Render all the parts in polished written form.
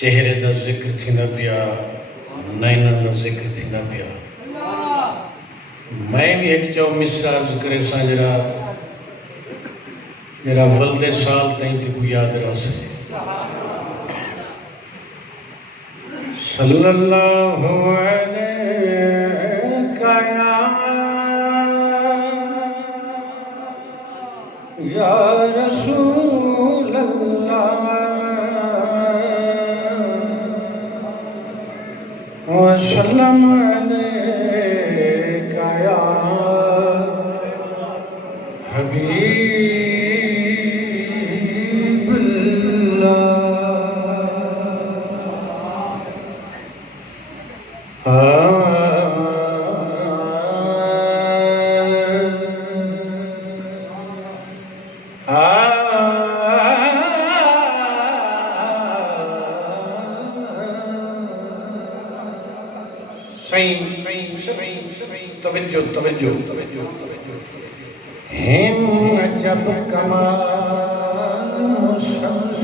چہرے دا ذکر تھیندا پیا، نائنہ دا ذکر تھیندا پیا۔ میں بھی ایک چاو مصرع عرض کرے ساں جرا ولد سال تائیں تے کو یاد رہ سکے۔ صلی اللہ علیہ یا رسول اللہ وسلم علیکہ یا حبیب اللہ۔ توجہ ہم عجب کمال مصور،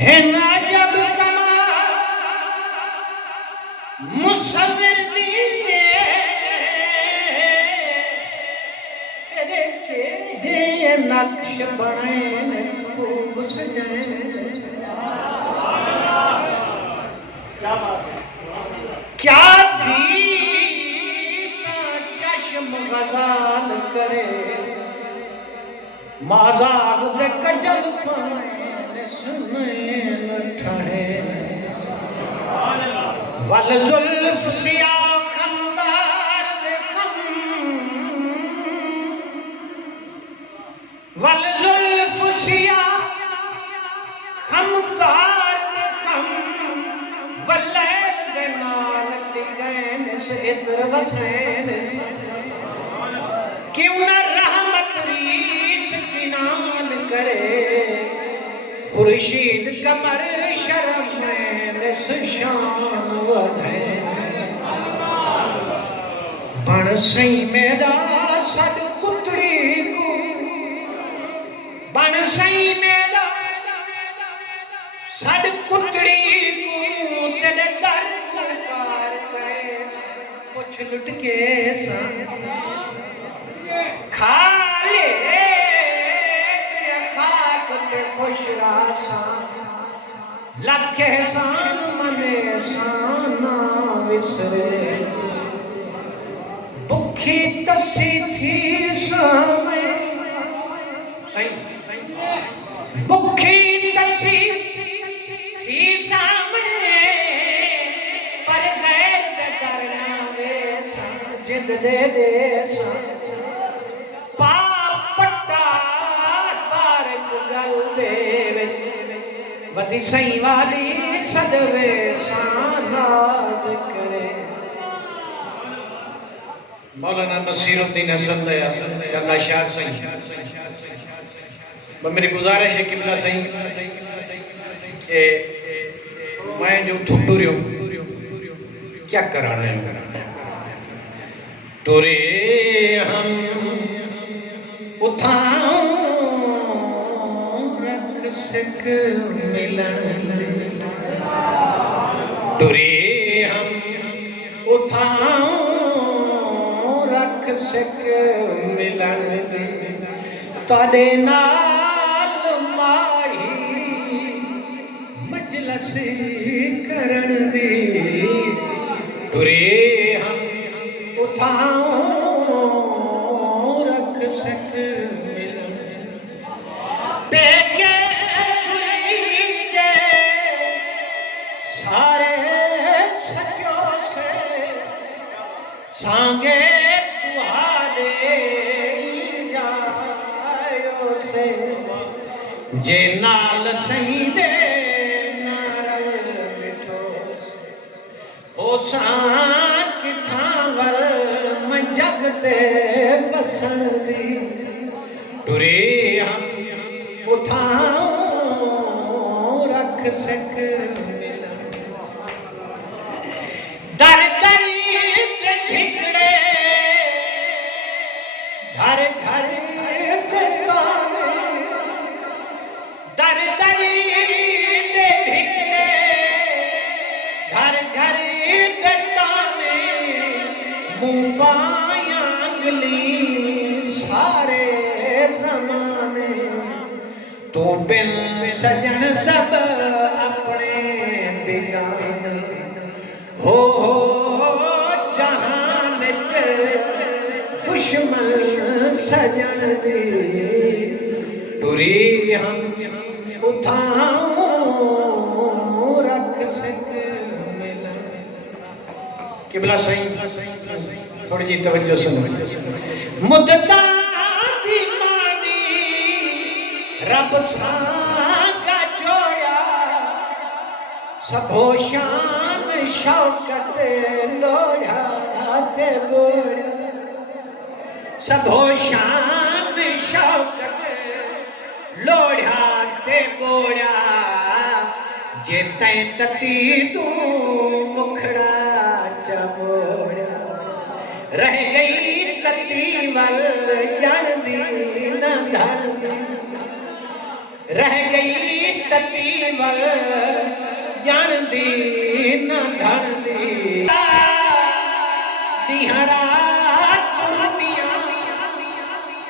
ہم عجب کمال مصور دیئے تیرے چیزے نقش بڑھیں خوب سجائیں۔ کیا بھی چشم غزال کرے مازاغ دے کجل پانے سنین ٹھڑے والزلف سیاہ خمدار دے خم والزلف سیاہ خمدار دے خم واللیل دے نال ٹکین سے اتر وسین کیوں نہ رحمت ریس کنان کرے خورشید کمر شرمین سے شان ودھے بن سی میرا سد کتڑی کو بن سی میرا سد کتڑی کو تیرے در کار پیس کچھ لٹ کے سان کھا لے تیرے خاک تے خوش راسان لکھ احسان من احسانا وسرے بکھی تسی تھی سامیں بکھی تسی تھی سامیں پر غیر دے کرنا ویسا جد دے دے سا ودی سائیں والی صدوے شاناز کرے۔ مولانا نصیر الدین حسن دیا چندہ شاہ سائیں میری گزارش ہے قبلہ سائیں کہ میں جو تھوڑو رہی ہوں کیا کرانے ہوں ٹورے ہم اتھاؤں سک ملن ٹورے ہم اتھاؤں رکھ سک ملن تاڑے نال ماہی مجلس کرن دی ٹورے ہم اتھاؤں رکھ سک ملن پیکے سانگے تہاڈے جایو سے جے نال سائیں دے نارل مٹھو او سان کتھاں ول میں جگ تے وسن دی ٹرے ہم اتھاؤں رکھ سک در گھر گھر در پایا انگلی سارے زمانے تو بن سجن سب اپنے بیگانے ہو جہان چ دشمن سجن دی بری ہم اٹھاؤں رکھ سکے قبلہ صحیح تھوڑی جی توجہ سنو مدتاں دی مانی رب سانگا جوڑا سبھو شان شوکت لوڑا تے بوڑا سبھو شان شوکت لوڑا تے بوڑا جے تائیں تتی تو مکھڑا چموڑا رہ گئی تتی ول جان دی نہ دھن دی رہ گئی تتی ول جان دی نہ دھن دی دیہرا ترنیا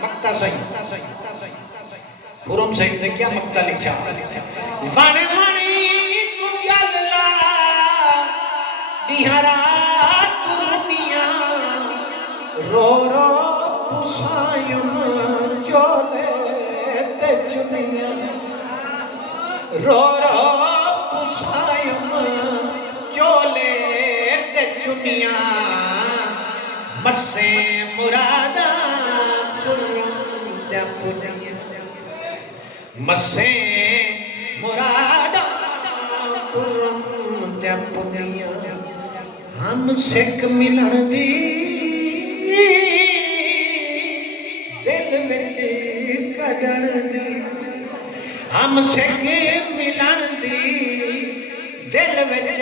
مقتہ صحیح خرم صاحب نے کیا مقتہ لکھا وان وانی تو گللا دیہرا ترنیا رو رو پسائیم چولے تے چنیا رو رو پسائیم چولے تے چنیا مسے مرادہ خرم تے پنیا مسے مرادہ خرم تے پنیا ہم سکھ ملن دی دل وچ کڈن دی ہم سکھ ملن دی دل وچ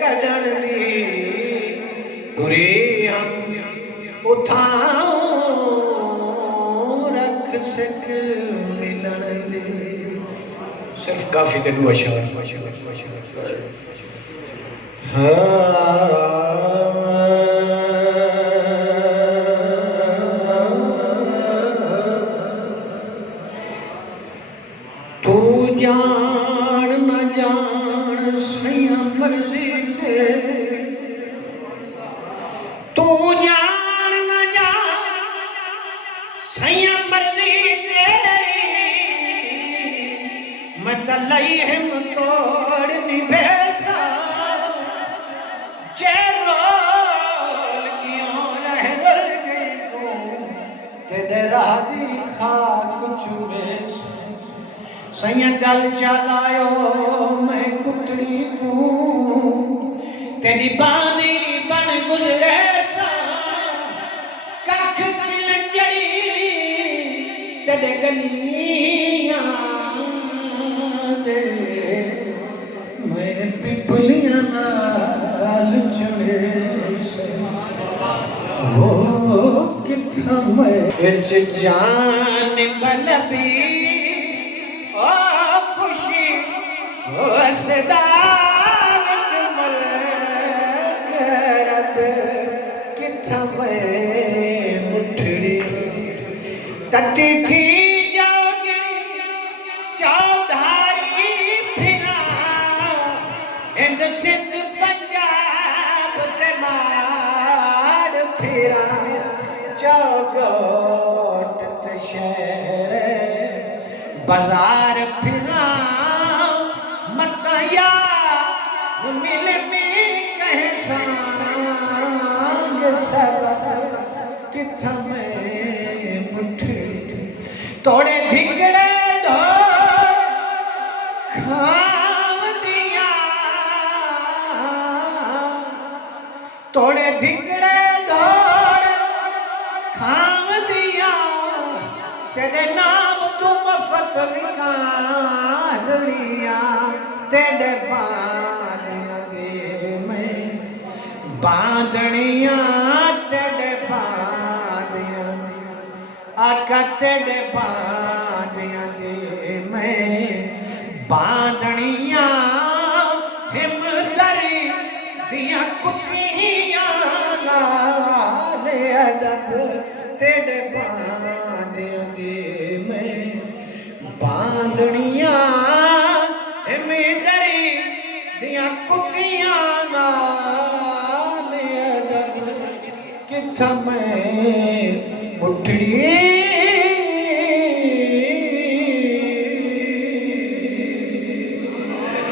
کڈن دی بری ہم اٹھاؤں رکھ سکھ ملن دی صرف کافی دے دو اشعار تو جان نہ جان سیاں مرضی تیری تو جان نہ جان سیاں مرضی تیری میں تلئی ہم توڑ نہیں بھیسا جے رول کیوں رہ رل گئی تو تیرے راہ دی خاک چوبے سیاں گل چلائیو میں کتڑی کو تیری بانی بن گزرے سا ککھ کل جڑی تیرے گلیاں دے میں پپلیاں نال چڑے سا وہ کتھا میں اچ جان بلبی خوشی اسدار جمل کرب کتھا میں مٹھڑی تٹی تھی چودھاری پھرا ہند سندھ پنجاب تے ماڑ پھرا چوگوٹ تے شہر بازار پھرا متیا مل میں کہیں سانگ سب کتھا میں مٹھڑی توڑے بھگڑے دھو کھاو دیا توڑے بھگڑے دھو کھاو دیا تیرے نام تو مفت وکار لیا تیرے باندیاں دے میں باندنیاں تیرے باندیاں آقا تیرے باندیاں دے میں باندنیاں ہم دری دیاں کتیاں تیرے باندے دے میں باندھنیاں میں دری دیاں کتیاں نال ادب کتھا میں مٹھڑی